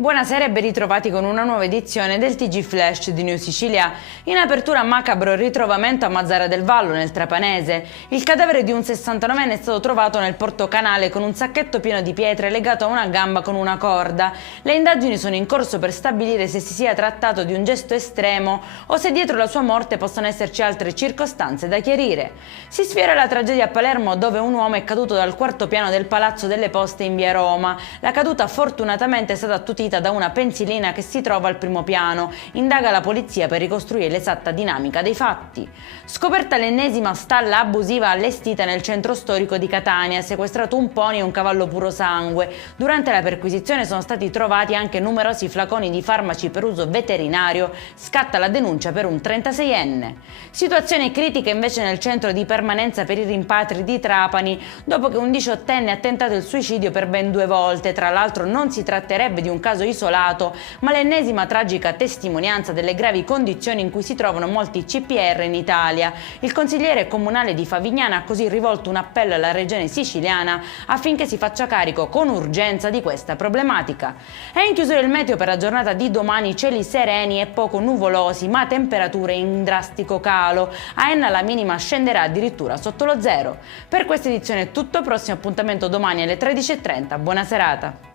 Buonasera e ben ritrovati con una nuova edizione del TG Flash di New Sicilia. In apertura macabro ritrovamento a Mazara del Vallo, nel Trapanese. Il cadavere di un 69enne è stato trovato nel Porto Canale con un sacchetto pieno di pietre legato a una gamba con una corda. Le indagini sono in corso per stabilire se si sia trattato di un gesto estremo o se dietro la sua morte possano esserci altre circostanze da chiarire. Si sfiora la tragedia a Palermo, dove un uomo è caduto dal quarto piano del Palazzo delle Poste in via Roma. La caduta fortunatamente è stata attutita da una pensilina che si trova al primo piano. Indaga la polizia per ricostruire l'esatta dinamica dei fatti. Scoperta l'ennesima stalla abusiva allestita nel centro storico di Catania, sequestrato un pony e un cavallo puro sangue. Durante la perquisizione sono stati trovati anche numerosi flaconi di farmaci per uso veterinario. Scatta la denuncia per un 36enne. Situazione critica invece nel centro di permanenza per i rimpatri di Trapani, dopo che un 18enne ha tentato il suicidio per ben 2 volte. Tra l'altro non si tratterebbe di un caso isolato, ma l'ennesima tragica testimonianza delle gravi condizioni in cui si trovano molti CPR in Italia. Il consigliere comunale di Favignana ha così rivolto un appello alla regione siciliana affinché si faccia carico con urgenza di questa problematica. È in chiusura il meteo per la giornata di domani: cieli sereni e poco nuvolosi, ma temperature in drastico calo. A Enna la minima scenderà addirittura sotto lo zero. Per questa edizione è tutto, prossimo appuntamento domani alle 13:30. Buona serata.